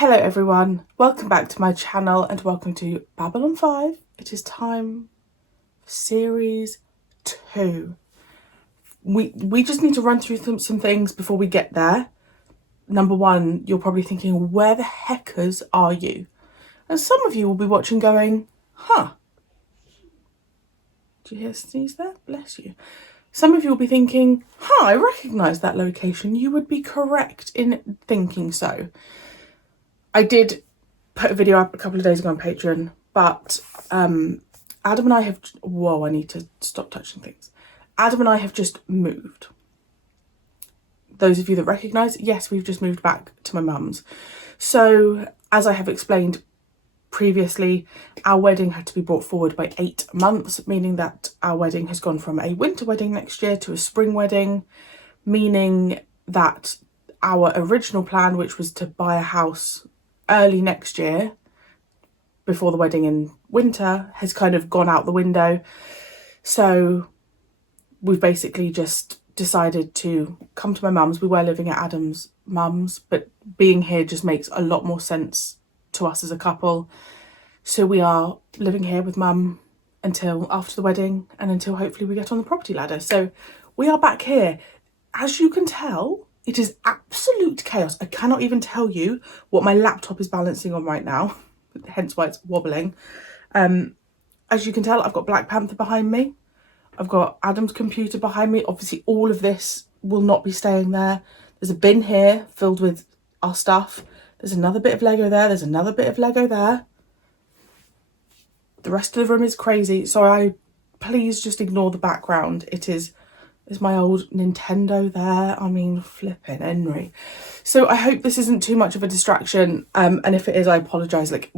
Hello everyone, welcome back to my channel and welcome to Babylon 5. It is time for series 2. We just need to run through some things before we get there. Number one, you're probably thinking, where the heckers are you? And some of you will be watching going, huh. Did you hear a sneeze there? Bless you. Some of you will be thinking, I recognise that location. You would be correct in thinking so. I did put a video up a couple of days ago on Patreon, but Adam and I have... Whoa, I need to stop touching things. Adam and I have just moved. Those of you that recognise, yes, we've just moved back to my mum's. So, as I have explained previously, our wedding had to be brought forward by 8 months, meaning that our wedding has gone from a winter wedding next year to a spring wedding, meaning that our original plan, which was to buy a house early next year before the wedding in winter, has kind of gone out the window. So we've basically just decided to come to my mum's. We were living at Adam's mum's, but being here just makes a lot more sense to us as a couple. So we are living here with mum until after the wedding and until hopefully we get on the property ladder. So we are back here. As you can tell, it is absolute chaos. I cannot even tell you what my laptop is balancing on right now, hence why it's wobbling. As you can tell, I've got Black Panther behind me. I've got Adam's computer behind me. Obviously, all of this will not be staying there. There's a bin here filled with our stuff. There's another bit of Lego there. There's another bit of Lego there. The rest of the room is crazy. So please just ignore the background. There's my old Nintendo there. I mean, flipping Henry. So I hope this isn't too much of a distraction. And if it is, I apologise. Like,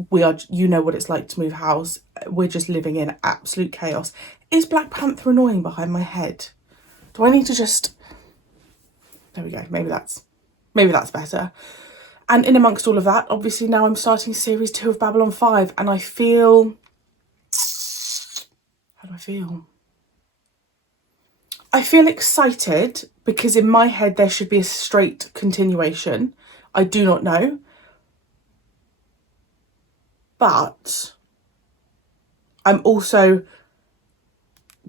you know what it's like to move house. We're just living in absolute chaos. Is Black Panther annoying behind my head? Do I need to just... There we go. Maybe that's better. And in amongst all of that, obviously now I'm starting series 2 of Babylon 5. And I feel... How do I feel? I feel excited because in my head there should be a straight continuation. I do not know. But I'm also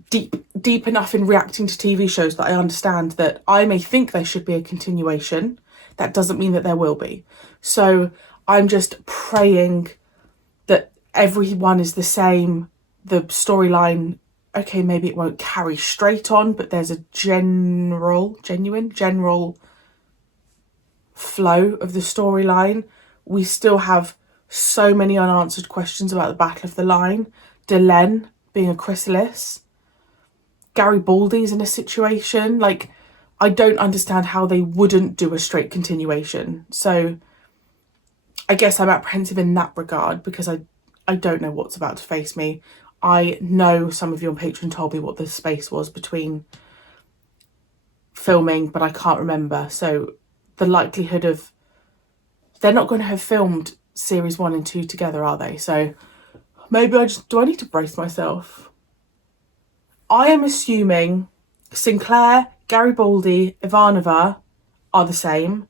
deep enough in reacting to TV shows that I understand that I may think there should be a continuation. That doesn't mean that there will be. So I'm just praying that everyone is the same. The storyline, okay, maybe it won't carry straight on, but there's a genuine flow of the storyline. We still have so many unanswered questions about the Battle of the Line. Delenn being a chrysalis. Garibaldi's in a situation. Like, I don't understand how they wouldn't do a straight continuation. So I guess I'm apprehensive in that regard because I don't know what's about to face me. I know some of you on Patreon told me what the space was between filming, but I can't remember. So the likelihood of... They're not going to have filmed series 1 and 2 together, are they? So maybe do I need to brace myself? I am assuming Sinclair, Garibaldi, Ivanova are the same.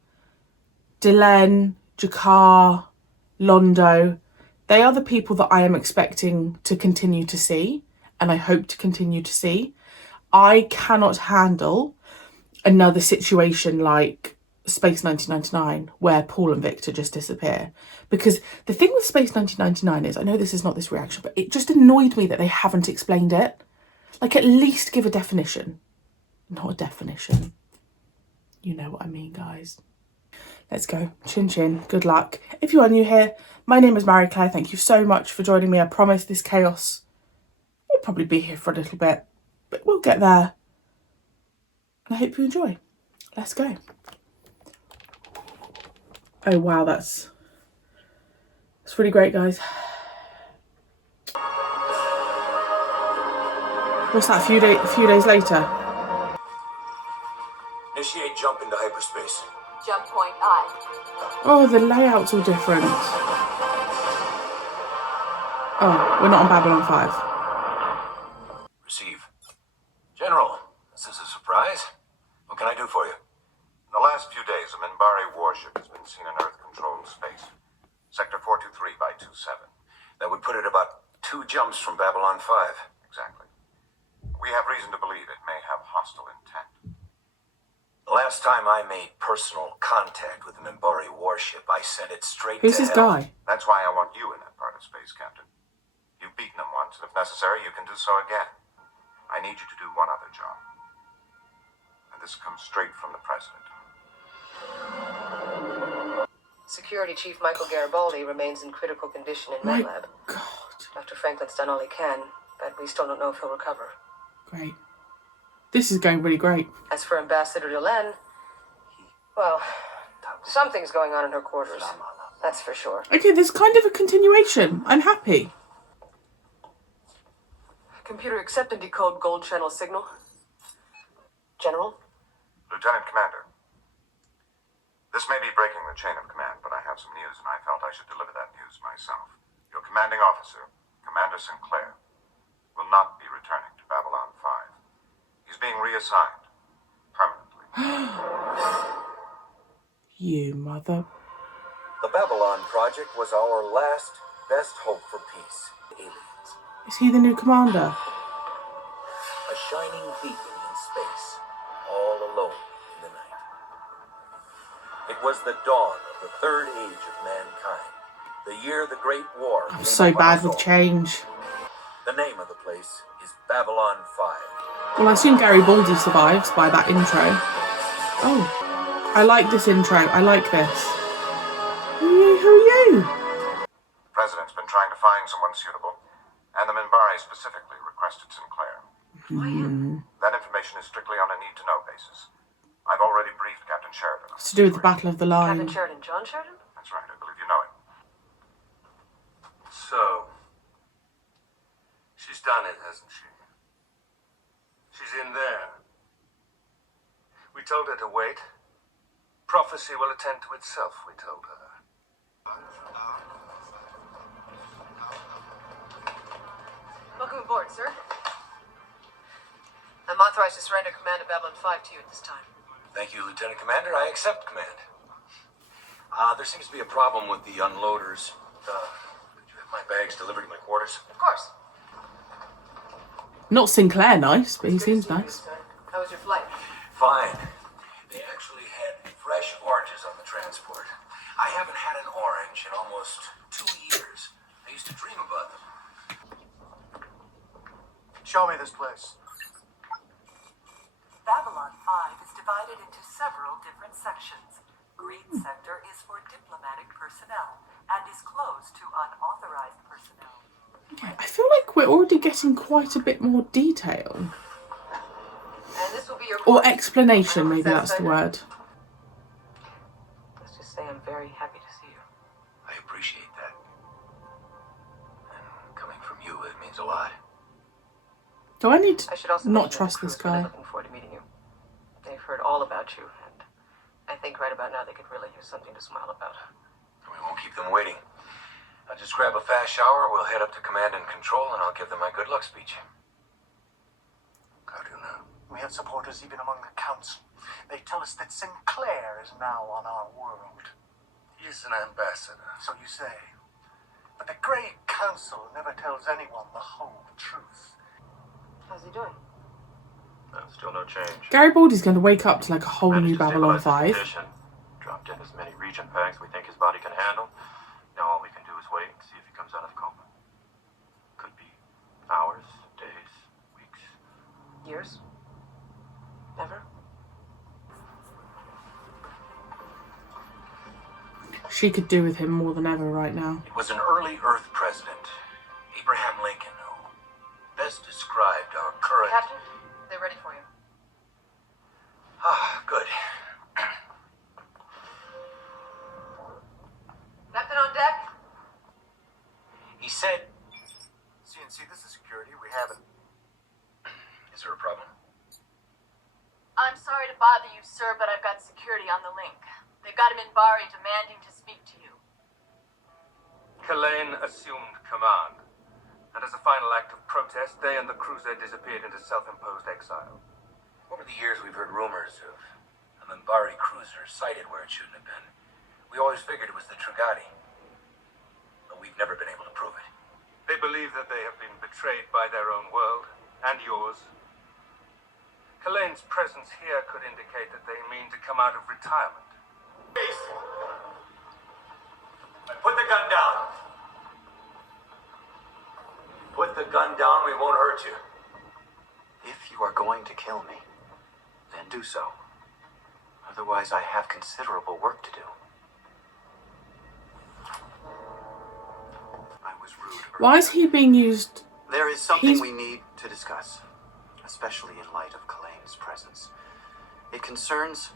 Delenn, Jakar, Londo... They are the people that I am expecting to continue to see, and I hope to continue to see. I cannot handle another situation like Space 1999, where Paul and Victor just disappear. Because the thing with Space 1999 is, I know this is not this reaction, but it just annoyed me that they haven't explained it. Like, at least give a definition. Not a definition. You know what I mean, guys. Let's go. Chin chin. Good luck. If you are new here, my name is Marie-Clare. Thank you so much for joining me. I promise this chaos will probably be here for a little bit, but we'll get there. And I hope you enjoy. Let's go. Oh wow, that's really great, guys. What's that? A few days later. Initiate jump into hyperspace. Jump point I. Oh, the layout's all different. Oh, we're not on Babylon 5. Receive. General, this is a surprise. What can I do for you? In the last few days, a Minbari warship has been seen in Earth-controlled space. jumps from Babylon 5. Exactly. We have reason to believe it may have hostile intent. The last time I made personal contact with the Minbari warship, I sent it straight Who's to this hell. guy? That's why I want you in that part of space, Captain. You've beaten them once, and if necessary, you can do so again. I need you to do one other job. And this comes straight from the President. Security Chief Michael Garibaldi remains in critical condition in My MedLab. God. Dr. Franklin's done all he can, but we still don't know if he'll recover. Great. This is going really great. As for Ambassador Delenn, well, something's going on in her quarters. That's for sure. Okay, there's kind of a continuation. I'm happy. Computer, accept and decode gold channel signal. General? Lieutenant Commander, this may be breaking the chain of command, but I have some news, and I felt I should deliver that news myself. Your commanding officer, Commander Sinclair, will not be returning to Babylon 5. He's being reassigned permanently. You mother. The Babylon project was our last best hope for peace. Aliens. Is he the new commander? A shining beacon in space, all alone in the night. It was the dawn of the third age of mankind. The year the Great War I'm came so upon bad us with all. change. The name of the place is Babylon 5. Well, I assume Garibaldi survives by that intro. Oh, I like this intro. I like this. Who are you? The President's been trying to find someone suitable, and the Minbari specifically requested Sinclair. That information is strictly on a need-to-know basis. I've already briefed Captain Sheridan. It's to do with the Battle of the Line. Captain Sheridan, John Sheridan? That's right, I believe you know him. So, she's done it, hasn't she? She's in there. We told her to wait. Prophecy will attend to itself, we told her. Welcome aboard, sir. I'm authorized to surrender command of Babylon 5 to you at this time. Thank you, Lieutenant Commander. I accept command. There seems to be a problem with the unloaders. Could you have my bags delivered to my quarters? Of course. Not Sinclair nice, but he seems nice. How was your flight? Fine. They actually had fresh oranges on the transport. I haven't had an orange in almost 2 years. I used to dream about them. Show me this place. Babylon 5 is divided into several different sections. Green sector is for diplomatic personnel and is closed to unauthorized personnel. I feel like we're already getting quite a bit more detail. And this will be your Or quarters. explanation, maybe that's the word. Let's just say I'm very happy to see you. I appreciate that. And coming from you, it means a lot. Do I need I to should also not mention that trust the this crew's really guy? looking forward to meeting you. They've heard all about you, and I think right about now they could really use something to smile about. We won't keep them waiting. I'll just grab a fast shower, we'll head up to command and control, and I'll give them my good luck speech. How do you know? We have supporters even among the council. They tell us that Sinclair is now on our world. He's an ambassador. So you say. But the Grey Council never tells anyone the whole truth. How's he doing? Still no change. Garibaldi's going to wake up to like a whole new Managed to Babylon stabilize 5. his condition. Dropped in as many region packs we think his body can handle. Now all we can do is wait and see if he comes out of the coma. Could be hours, days, weeks. Years? Never? She could do with him more than ever right now. It was an early Earth president, Abraham Lincoln, who best described our current... Captain, they're ready for you. Ah, good. Captain on deck? He said... CNC, this is security. We haven't. Is there a problem? I'm sorry to bother you, sir, but I've got security on the link. They've got a Minbari demanding to speak to you. Kalain assumed command. And as a final act of protest, they and the cruiser disappeared into self-imposed exile. Over the years, we've heard rumors of a Minbari cruiser sighted where it shouldn't have been. We always figured it was the Trigati, but we've never been able to prove it. They believe that they have been betrayed by their own world, and yours. Kalane's presence here could indicate that they mean to come out of retirement. Put the gun down. Put the gun down, we won't hurt you. If you are going to kill me, then do so. Otherwise, I have considerable work to do. I was rude earlier. Why is he being used? There is something we need to discuss, especially in light of Kalane's presence. It concerns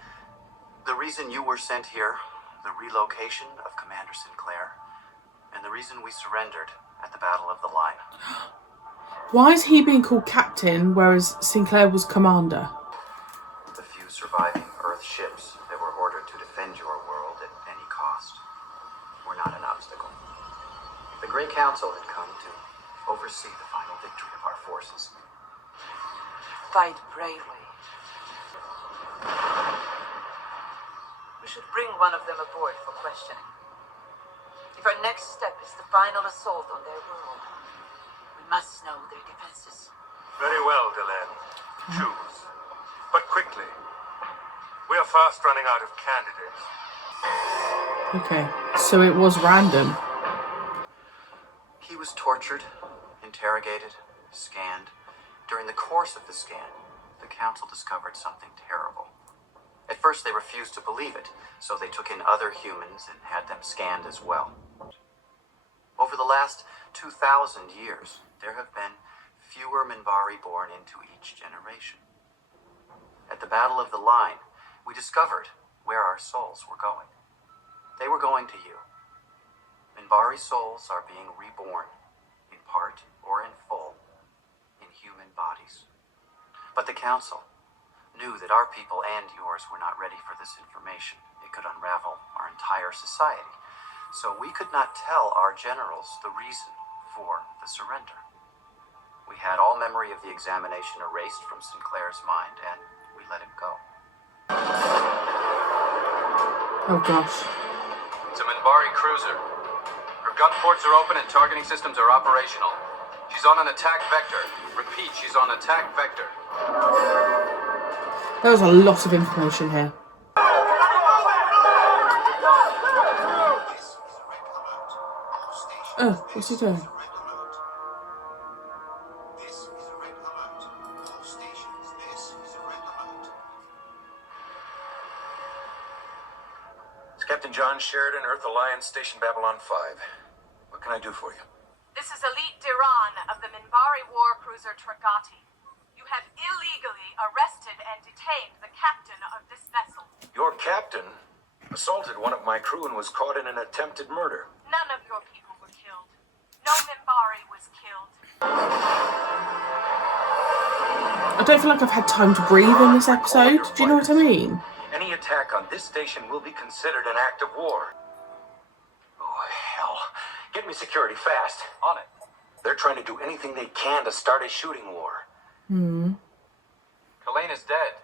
the reason you were sent here, the relocation of Commander Sinclair, and the reason we surrendered at the Battle of the Line. Why is he being called captain, whereas Sinclair was commander? The few surviving Earth ships that were ordered to defend your world at any cost were not an obstacle. The Grey Council had come to oversee the final victory of our forces. Fight bravely. We should bring one of them aboard for questioning. If our next step is the final assault on their world, we must know their defenses. Very well, Delenn. Choose. But quickly. We are fast running out of candidates. Okay, so it was random. He was tortured, interrogated, scanned. During the course of the scan, the Council discovered something terrible. At first they refused to believe it, so they took in other humans and had them scanned as well. Over the last 2,000 years, there have been fewer Minbari born into each generation. At the Battle of the Line, we discovered where our souls were going. They were going to you. Minbari souls are being reborn, in part or in full, in human bodies. But the Council knew that our people and yours were not ready for this information. It could unravel our entire society. So we could not tell our generals the reason for the surrender. We had all memory of the examination erased from Sinclair's mind, and we let him go. Oh gosh. It's a Minbari cruiser. Her gun ports are open and targeting systems are operational. She's on an attack vector. Repeat, she's on attack vector. There was a lot of information here. Oh, what's he doing? It's Captain John Sheridan, Earth Alliance, Station Babylon 5. What can I do for you? This is Elite Diran of the Minbari war cruiser Tragati. You have illegally arrested and detained the captain of this vessel. Your captain assaulted one of my crew and was caught in an attempted murder. None of your people were killed. No Minbari was killed. I don't feel like I've had time to breathe in this episode. Do you know what I mean? Any attack on this station will be considered an act of war. Oh, hell. Get me security fast. On it. They're trying to do anything they can to start a shooting war. Kalane is dead.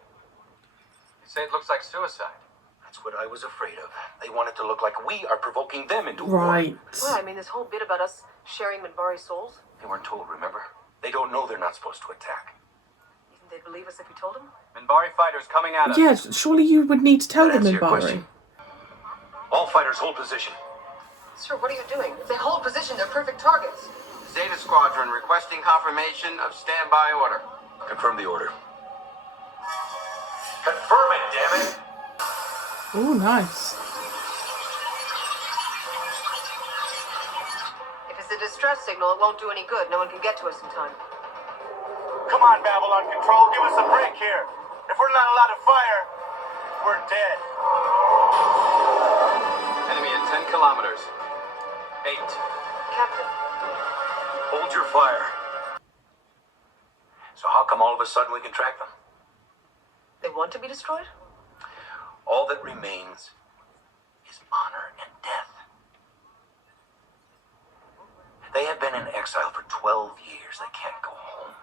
You say it looks like suicide. That's what I was afraid of. They want it to look like we are provoking them into Right. war. Well, I mean, this whole bit about us sharing Minbari souls, They weren't told, remember? They don't know they're not supposed to attack. you think they'd believe us if we told them? Minbari fighters coming at us. Yeah, surely you would need to tell That them answer your Minbari. question? All fighters hold position. Sir, what are you doing? If they hold position, they're perfect targets. Zeta Squadron requesting confirmation of standby order. Confirm the order. Confirm it, damn it! Oh, nice. If it's a distress signal, it won't do any good. No one can get to us in time. Come on, Babylon Control, give us a break here. If we're not allowed to fire, we're dead. Enemy at 10 kilometers. 8. Captain, Hold your fire. So how come all of a sudden we can track them? they want to be destroyed? All that remains is honor and death. They have been in exile for 12 years. They can't go home.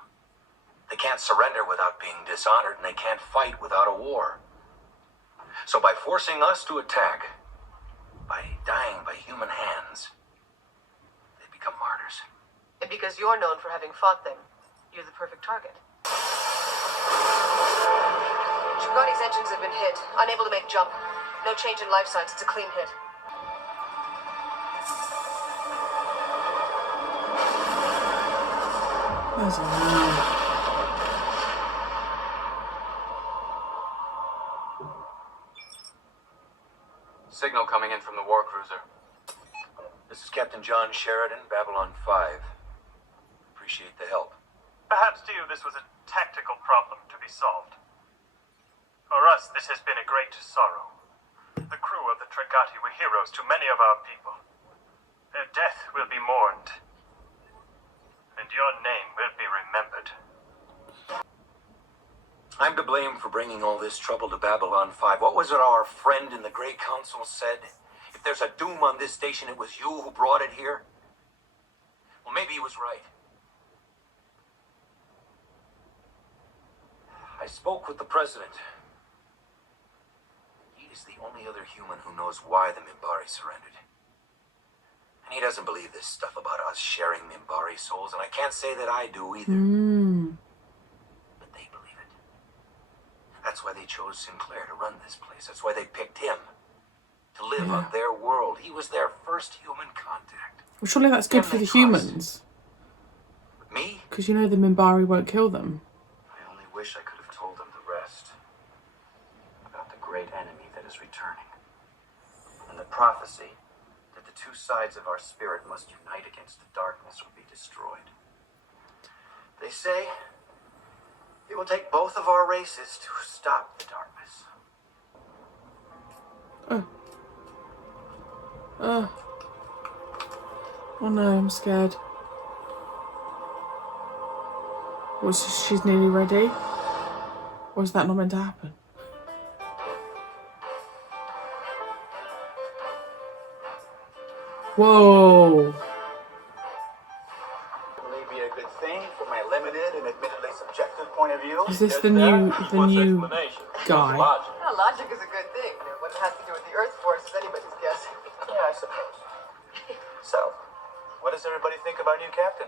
They can't surrender without being dishonored, and they can't fight without a war. So by forcing us to attack, by dying by human hands, they become martyrs. as you're known for having fought them, you're the perfect target. Trigati's engines have been hit. Unable to make jump. No change in life signs. It's a clean hit. That's loud. Signal coming in from the war cruiser. This is Captain John Sheridan, Babylon 5. Appreciate the help. Perhaps to you this was a tactical problem to be solved. For us, this has been a great sorrow. The crew of the Trigati were heroes to many of our people. Their death will be mourned, and your name will be remembered. I'm to blame for bringing all this trouble to Babylon 5. What was it our friend in the Grey Council said? If there's a doom on this station, it was you who brought it here? Well, maybe he was right. I spoke with the president. He is the only other human who knows why the Minbari surrendered. And he doesn't believe this stuff about us sharing Minbari souls, and I can't say that I do either. But they believe it. That's why they chose Sinclair to run this place. That's why they picked him to live on their world. He was their first human contact. Well, surely that's good for the humans. With me? Because you know the Minbari won't kill them. I only wish I could have told them the rest. About the great enemy that is returning. And the prophecy that the two sides of our spirit must unite against the darkness or be destroyed. They say it will take both of our races to stop the darkness. Oh no, I'm scared. She's nearly ready? Or is that not meant to happen? Whoa! May be a good thing from my limited and admittedly subjective point of view. Is this the new guy? Well, logic is a good thing. You know, what it has to do with the Earth Force is anybody's guess. Yeah, I suppose. So, what does everybody think of our new captain?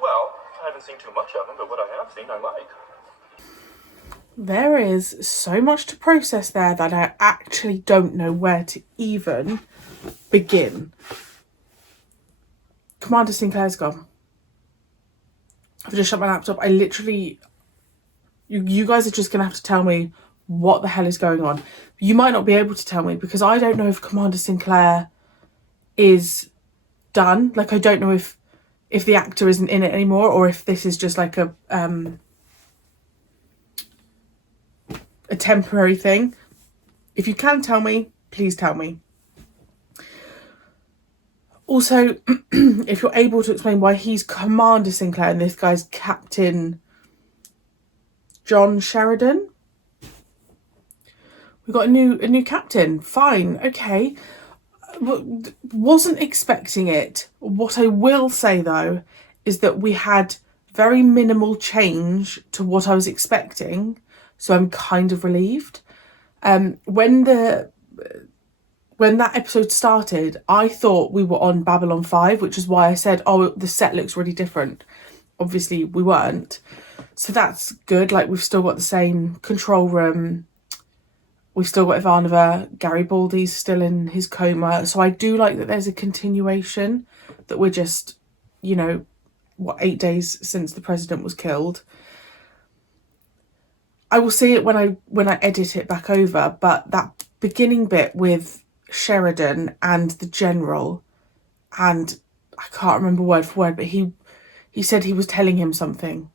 Well, I haven't seen too much of him, but what I have seen I like. There is so much to process there that I actually don't know where to even begin. Commander Sinclair's gone. I've just shut my laptop. I literally... You guys are just going to have to tell me what the hell is going on. You might not be able to tell me because I don't know if Commander Sinclair is done. Like, I don't know if the actor isn't in it anymore or if this is just like a temporary thing. If you can tell me, please tell me. Also, if you're able to explain why he's Commander Sinclair and this guy's Captain John Sheridan. We've got a new captain. Fine, okay. Wasn't expecting it. What I will say though is that we had very minimal change to what I was expecting, so I'm kind of relieved. When that episode started, I thought we were on Babylon 5, which is why I said, oh, the set looks really different. Obviously, we weren't. So that's good. Like, we've still got the same control room. We've still got Ivanova. Garibaldi's still in his coma. So I do like that there's a continuation, that we're just, 8 days since the president was killed. I will see it when I edit it back over, but that beginning bit with Sheridan and the general, and I can't remember word for word, but he said he was telling him something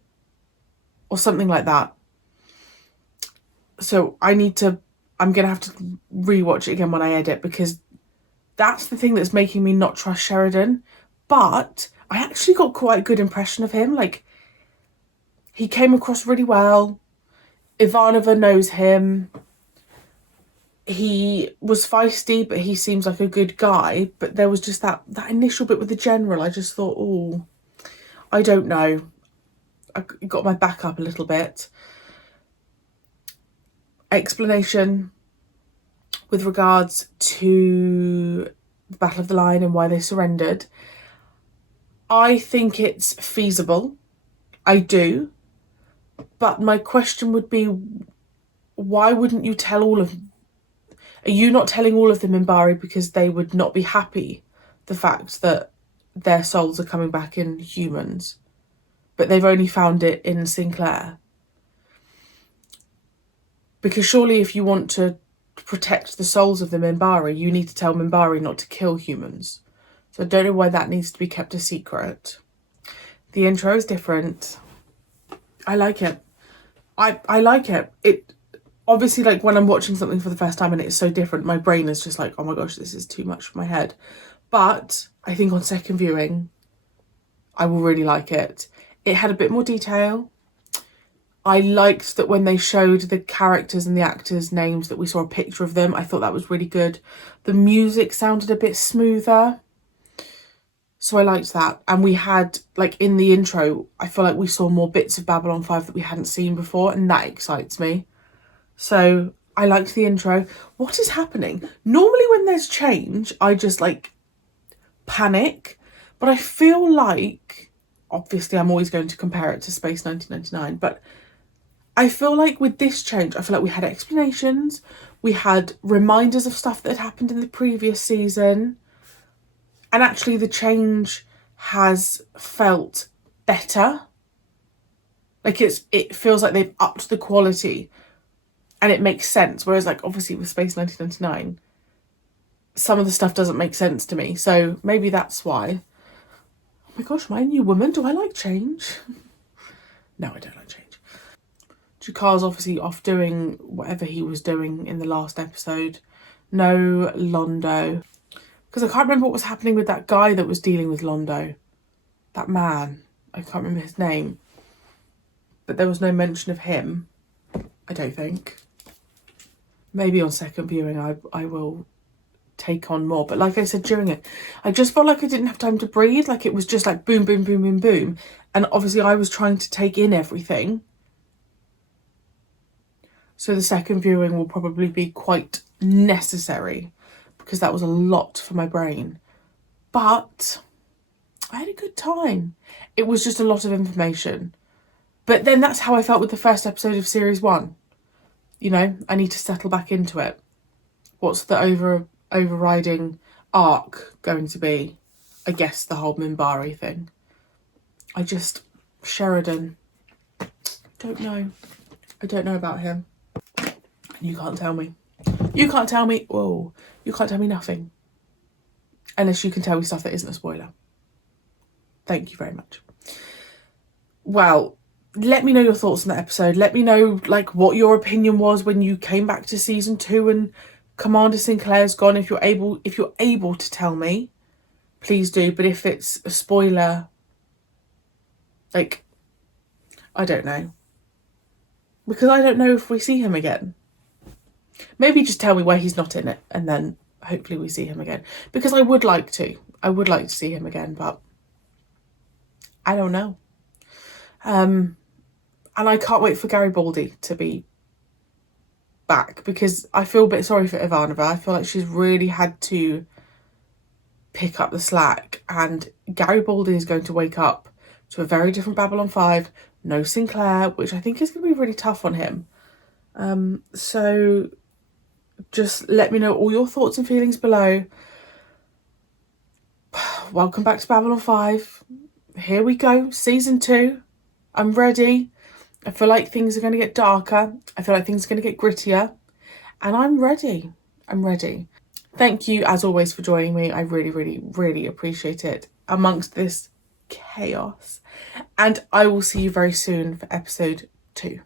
or something like that. So I'm gonna have to rewatch it again when I edit, because that's the thing that's making me not trust Sheridan. But I actually got quite a good impression of him. Like, he came across really well. Ivanova knows him. He was feisty, but he seems like a good guy. But there was just that initial bit with the general. I just thought, oh, I don't know. I got my back up a little bit. Explanation with regards to the Battle of the Line and why they surrendered. I think it's feasible. I do. But my question would be, why wouldn't you tell all of them? Are you not telling all of them Minbari because they would not be happy the fact that their souls are coming back in humans, but they've only found it in Sinclair? Because surely if you want to protect the souls of the Minbari, you need to tell Minbari not to kill humans. So I don't know why that needs to be kept a secret. The intro is different. I like it. I like it. It obviously, like, when I'm watching something for the first time and it's so different, my brain is just like, oh my gosh, this is too much for my head. But I think on second viewing, I will really like it. It had a bit more detail. I liked that when they showed the characters and the actors' names that we saw a picture of them. I thought that was really good. The music sounded a bit smoother. So I liked that. And we had, like, in the intro, I feel like we saw more bits of Babylon 5 that we hadn't seen before, and that excites me. So I liked the intro. What is happening? Normally when there's change, I just, like, panic. But I feel like, obviously I'm always going to compare it to Space 1999, but I feel like with this change, I feel like we had explanations, we had reminders of stuff that had happened in the previous season, and actually the change has felt better. Like, it feels like they've upped the quality, and it makes sense. Whereas, like, obviously with Space 1999, some of the stuff doesn't make sense to me. So maybe that's why. Oh my gosh, am I a new woman? Do I like change? No, I don't like change. Jakar's obviously off doing whatever he was doing in the last episode. No Londo. Because I can't remember what was happening with that guy that was dealing with Londo. That man. I can't remember his name. But there was no mention of him, I don't think. Maybe on second viewing I will take on more. But like I said during it, I just felt like I didn't have time to breathe. Like, it was just like boom, boom, boom, boom, boom. And obviously I was trying to take in everything. So the second viewing will probably be quite necessary because that was a lot for my brain. But I had a good time. It was just a lot of information. But then that's how I felt with the first episode of series 1. You know, I need to settle back into it. What's the overriding arc going to be? I guess the whole Minbari thing. Sheridan, don't know. I don't know about him. You can't tell me. You can't tell me. Whoa. You can't tell me nothing. Unless you can tell me stuff that isn't a spoiler. Thank you very much. Well, let me know your thoughts on that episode. Let me know, like, what your opinion was when you came back to season 2 and Commander Sinclair's gone. If you're able to tell me, please do. But if it's a spoiler, like, I don't know. Because I don't know if we see him again. Maybe just tell me why he's not in it, and then hopefully we see him again. Because I would like to. I would like to see him again, but I don't know. And I can't wait for Garibaldi to be back, because I feel a bit sorry for Ivanova. I feel like she's really had to pick up the slack, and Garibaldi is going to wake up to a very different Babylon 5. No Sinclair, which I think is going to be really tough on him. So just let me know all your thoughts and feelings below. Welcome back to Babylon 5. Here we go, season 2. I'm ready. I feel like things are going to get darker. I feel like things are going to get grittier. And I'm ready. I'm ready. Thank you, as always, for joining me. I really, really, really appreciate it amongst this chaos. And I will see you very soon for episode 2.